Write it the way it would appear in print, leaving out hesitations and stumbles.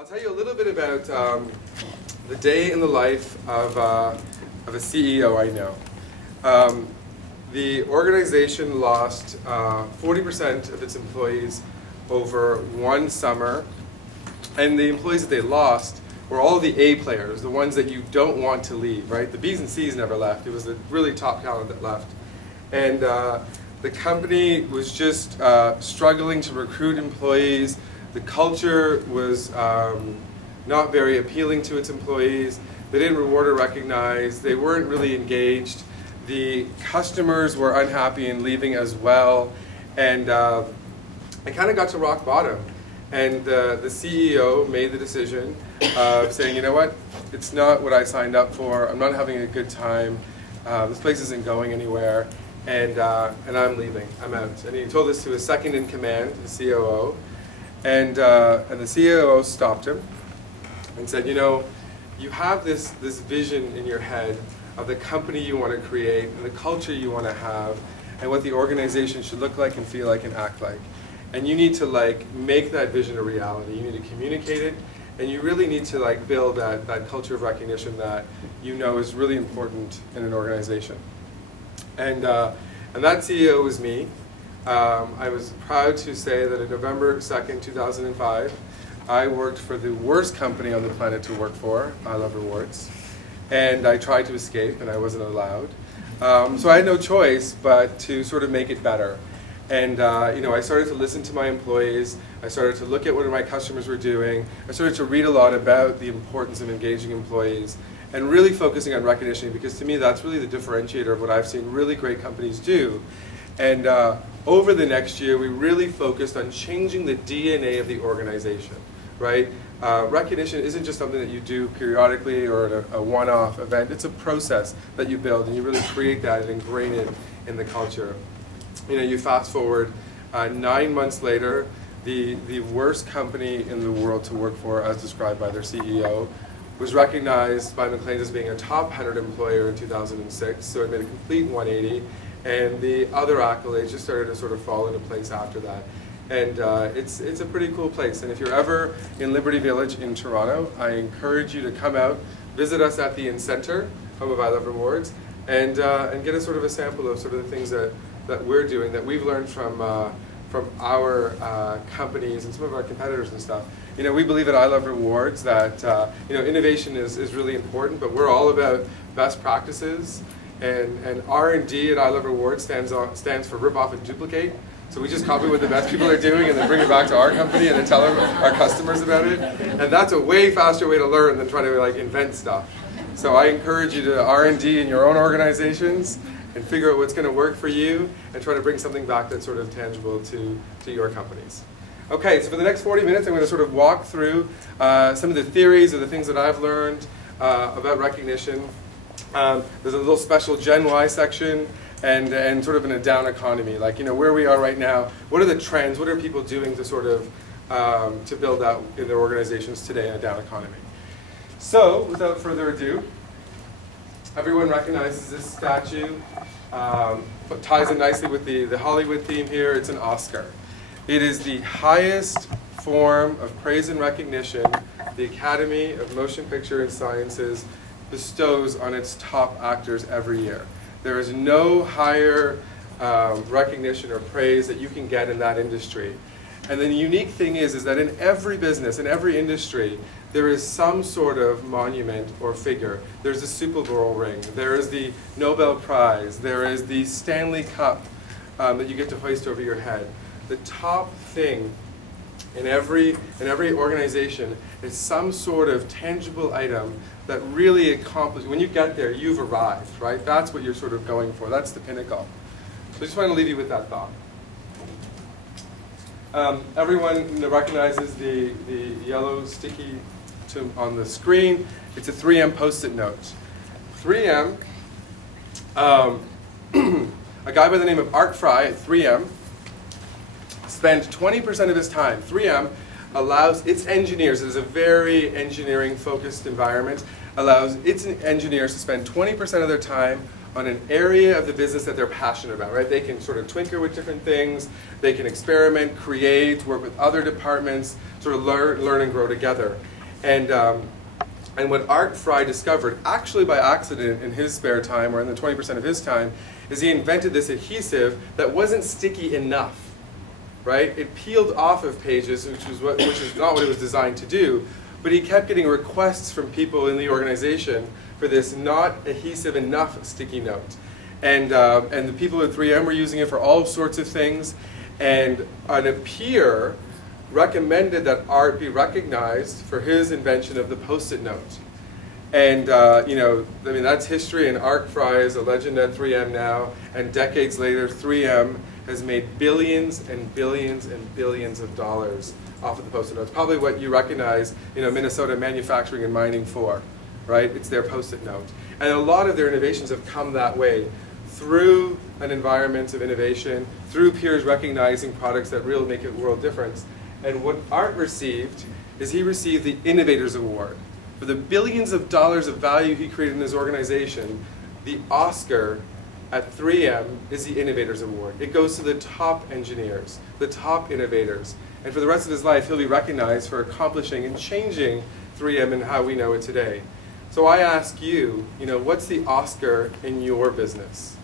I'll tell you a little bit about the day in the life of a CEO I know. The organization lost 40% of its employees over one summer, and the employees that they lost were all the A players, the ones that you don't want to leave, right? The B's and C's never left. It was the really top talent that left. And the company was just struggling to recruit employees. The culture was not very appealing to its employees. They didn't reward or recognize. They weren't really engaged. The customers were unhappy and leaving as well. And it kind of got to rock bottom. And the CEO made the decision of saying, you know what, it's not what I signed up for. I'm not having a good time. This place isn't going anywhere. And I'm leaving. I'm out. And he told this to his second in command, the COO. And the COO stopped him and said, you know, you have this vision in your head of the company you want to create and the culture you want to have and what the organization should look like and feel like and act like. And you need to make that vision a reality. You need to communicate it, and you really need to build that culture of recognition that you know is really important in an organization. And that CEO was me. I was proud to say that on November 2nd, 2005, I worked for the worst company on the planet to work for, I Love Rewards. And I tried to escape, and I wasn't allowed. So I had no choice but to sort of make it better. And I started to listen to my employees. I started to look at what my customers were doing. I started to read a lot about the importance of engaging employees and really focusing on recognition, because to me that's really the differentiator of what I've seen really great companies do. And over the next year, we really focused on changing the DNA of the organization, right? Recognition isn't just something that you do periodically or at a one-off event. It's a process that you build, and you really create that and ingrain it in the culture. You fast forward 9 months later, the worst company in the world to work for, as described by their CEO, was recognized by Maclean's as being a top 100 employer in 2006, so it made a complete 180, and the other accolades just started to sort of fall into place after that. And it's a pretty cool place, and if you're ever in Liberty Village in Toronto, I encourage you to come out, visit us at the In-Centre, home of I Love Rewards, and get a sort of a sample of sort of the things that we're doing, that we've learned from our companies and some of our competitors and stuff. We believe at I Love Rewards that innovation is really important, but we're all about best practices, and R&D at I Love Rewards stands for rip off and duplicate. So we just copy what the best people are doing and then bring it back to our company and then tell our customers about it. And that's a way faster way to learn than trying to invent stuff. So I encourage you to R&D in your own organizations and figure out what's going to work for you and try to bring something back that's sort of tangible to your companies. Okay, so for the next 40 minutes, I'm going to sort of walk through some of the theories or the things that I've learned about recognition. There's a little special Gen Y section and sort of in a down economy, where we are right now. What are the trends? What are people doing to sort of to build out in their organizations today in a down economy? So, without further ado, everyone recognizes this statue, but ties in nicely with the Hollywood theme here. It's an Oscar. It is the highest form of praise and recognition the Academy of Motion Picture and Sciences bestows on its top actors every year. There is no higher recognition or praise that you can get in that industry. And the unique thing is that in every business, in every industry, there is some sort of monument or figure. There's the Super Bowl ring. There is the Nobel Prize. There is the Stanley Cup that you get to hoist over your head. The top thing in every organization is some sort of tangible item that really accomplishes. When you get there, you've arrived, right? That's what you're sort of going for. That's the pinnacle. So I just want to leave you with that thought. Everyone recognizes the yellow sticky on the screen. It's a 3M Post-it note. 3M, a guy by the name of Art Fry at 3M, spent 20% of his time. 3M allows its engineers, it is a very engineering-focused environment, allows its engineers to spend 20% of their time on an area of the business that they're passionate about, right? They can sort of tinker with different things, they can experiment, create, work with other departments, sort of learn and grow together. And what Art Fry discovered, actually by accident in his spare time, or in the 20% of his time, is he invented this adhesive that wasn't sticky enough, right? It peeled off of pages, which is not what it was designed to do, but he kept getting requests from people in the organization for this not adhesive enough sticky note. And the people at 3M were using it for all sorts of things, and a peer recommended that Art be recognized for his invention of the Post-it note. And that's history, and Art Fry is a legend at 3M now, and decades later 3M has made billions and billions and billions of dollars off of the Post-it notes. Probably what you recognize Minnesota manufacturing and mining for, right? It's their Post-it note. And a lot of their innovations have come that way, through an environment of innovation, through peers recognizing products that really make a world difference. And what Art received is he received the Innovators Award. For the billions of dollars of value he created in his organization, the Oscar at 3M is the Innovators Award. It goes to the top engineers, the top innovators. And for the rest of his life, he'll be recognized for accomplishing and changing 3M and how we know it today. So I ask you, what's the Oscar in your business?